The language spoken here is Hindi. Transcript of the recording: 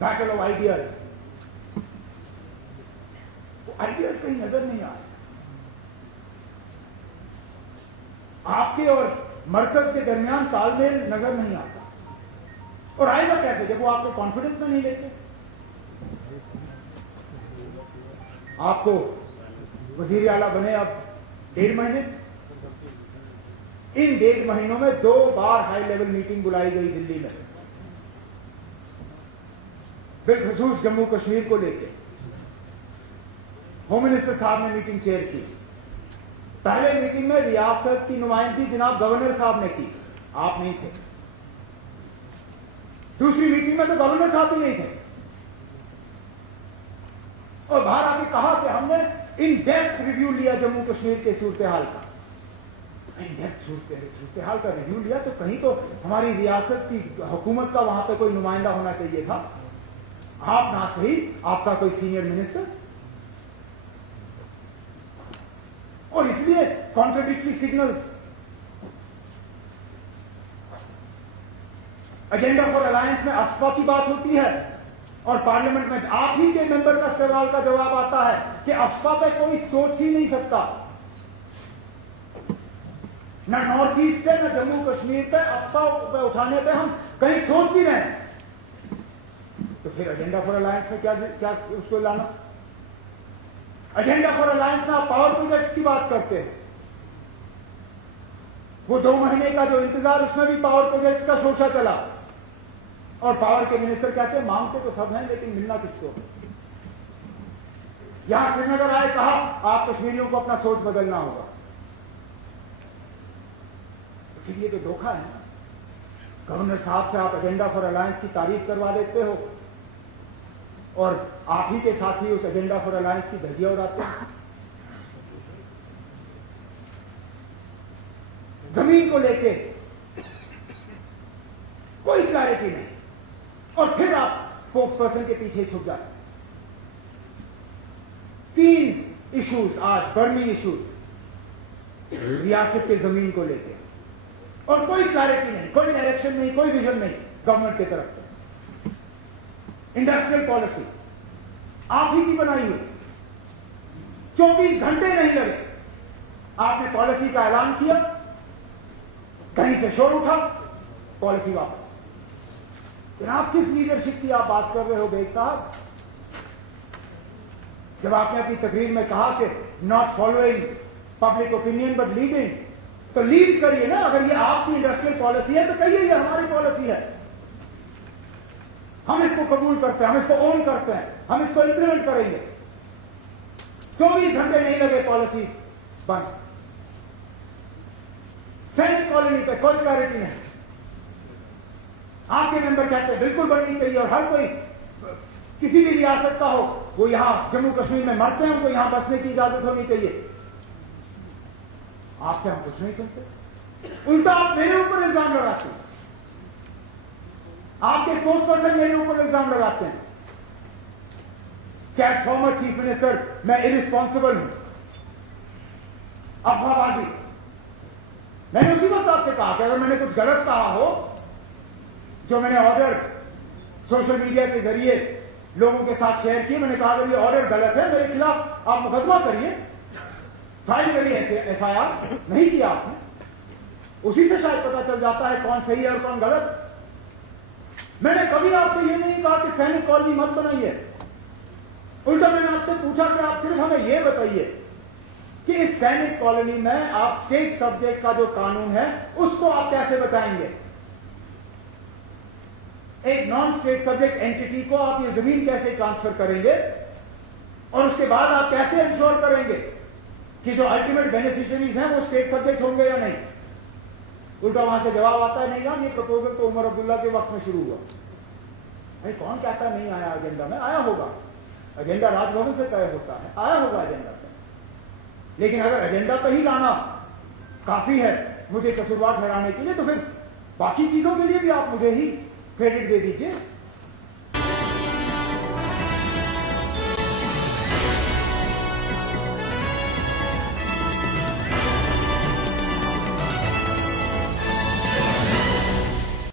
बैटल ऑफ आइडियाज, आइडियाज कहीं नजर नहीं आ रहे। आपके और मरकज के दरमियान तालमेल नजर नहीं आता, और आएगा कैसे जब वो आपको कॉन्फिडेंस में नहीं लेते। आपको वजीर आला बने अब 1.5 महीने, इन 1.5 महीनों में 2 बार हाई लेवल मीटिंग बुलाई गई दिल्ली में, बिलखसूस जम्मू कश्मीर को लेकर। होम मिनिस्टर साहब ने मीटिंग चेयर की। पहले मीटिंग में रियासत की नुमाइंदगी जनाब गवर्नर साहब ने की, आप नहीं थे। दूसरी मीटिंग में तो गवर्नर साहब भी नहीं थे, और बाहर आके कहा कि हमने इन डेप्थ रिव्यू लिया जम्मू कश्मीर के सूरत हाल का। इन डेप्थ सूरत हाल का रिव्यू लिया तो कहीं तो हमारी रियासत की हुकूमत का वहां पे कोई नुमाइंदा होना चाहिए था। आप ना सही, आपका कोई सीनियर मिनिस्टर, और इसलिए contradictory signals. Agenda for alliance में अफवाह की बात होती है, और पार्लियामेंट में आप ही के मेंबर का सवाल का जवाब आता है कि अफवाह पे कोई सोच ही नहीं सकता। न नॉर्थ ईस्ट से न जम्मू कश्मीर पे अफवाह पे उठाने पे हम कहीं सोच भी रहे हैं, तो फिर एजेंडा फॉर अलायंस में क्या उसको लाना। एजेंडा फॉर अलायंस में आप पावर प्रोजेक्ट्स की बात करते हैं, वो 2 महीने का जो इंतजार, उसमें भी पावर प्रोजेक्ट्स का शोशा चला, और पावर के मिनिस्टर कहते हैं मांगते तो सब हैं लेकिन मिलना किसको। यहां श्रीनगर आए, कहा आप कश्मीरियों को अपना सोच बदलना होगा, तो फिर ये तो धोखा है ना। गवर्नर साहब से आप एजेंडा फॉर अलायंस की तारीफ करवा देते हो, और आप ही के साथी उस एजेंडा फॉर अलायंस की धज्जियां उड़ाते हैं। जमीन को लेके कोई क्लैरिटी नहीं, और फिर आप स्पोक्स पर्सन के पीछे छुप जाते। 3 इश्यूज आज बर्नी इश्यूज रियासत के जमीन को लेके, और कोई क्लैरिटी नहीं, कोई डायरेक्शन नहीं, कोई विजन नहीं गवर्नमेंट की तरफ से। इंडस्ट्रियल पॉलिसी आप ही की बनाई हुई, 24 घंटे नहीं लगे, आपने पॉलिसी का ऐलान किया, कहीं से शोर उठा, पॉलिसी वापस। आप किस लीडरशिप की आप बात कर रहे हो बेग साहब? जब आपने अपनी तकरीर में कहा कि not following public opinion but leading, तो लीड करिए ना। अगर ये आपकी इंडस्ट्रियल पॉलिसी है तो कहिए ये हमारी पॉलिसी है, हम इसको कबूल करते हैं, हम इसको ओन करते हैं, हम इसको इंप्लीमेंट करेंगे। 24 घंटे नहीं लगे, पॉलिसी बंद। सैनिक कॉलोनी पे कोई क्लैरिटी नहीं। आपके मेंबर कहते हैं बिल्कुल बननी चाहिए, और हर कोई किसी भी रियासत का हो वो यहां जम्मू कश्मीर में मरते हैं, उनको यहां बसने की इजाजत होनी चाहिए। आपसे हम कुछ नहीं सुनते, उल्टा आप मेरे ऊपर इल्जाम लगाते हैं, आपके स्पोक्स पर्सन मेरे ऊपर इल्जाम लगाते हैं कि एज फॉर्मर चीफ मिनिस्टर मैं इरिस्पॉन्सिबल हूं, अफवाहबाजी। मैंने उसी वक्त आपसे कहा कि अगर मैंने कुछ गलत कहा हो, जो मैंने ऑर्डर सोशल मीडिया के जरिए लोगों के साथ शेयर किए, मैंने कहा अगर ये ऑर्डर गलत है मेरे खिलाफ आप मुकदमा करिए, फाइल करिए एफआईआर। नहीं किया आपने, उसी से शायद पता चल जाता है कौन सही है और कौन गलत। मैंने कभी आपसे ये नहीं कहा कि सैनिक कॉलोनी मत बनाइए, उल्टा मैंने आपसे पूछा कि आप सिर्फ हमें यह बताइए कि इस सैनिक कॉलोनी में आप स्टेट सब्जेक्ट का जो कानून है उसको आप कैसे बचाएंगे। एक नॉन स्टेट सब्जेक्ट एंटिटी को आप ये जमीन कैसे ट्रांसफर करेंगे, और उसके बाद आप कैसे इंश्योर करेंगे कि जो अल्टीमेट बेनिफिशियरीज हैं वो स्टेट सब्जेक्ट होंगे या नहीं। उल्टा वहां से जवाब आता है नहीं यार ये प्रपोजल तो उमर अब्दुल्ला के वक्त में शुरू हुआ। अरे कौन कहता है नहीं आया एजेंडा में? आया होगा, एजेंडा राजभवन से तय होता है, आया होगा एजेंडा पे। लेकिन अगर एजेंडा पे ही लाना काफी है मुझे कसूरवार ठहराने के लिए, तो फिर बाकी चीजों के लिए भी आप मुझे ही क्रेडिट दे दीजिए।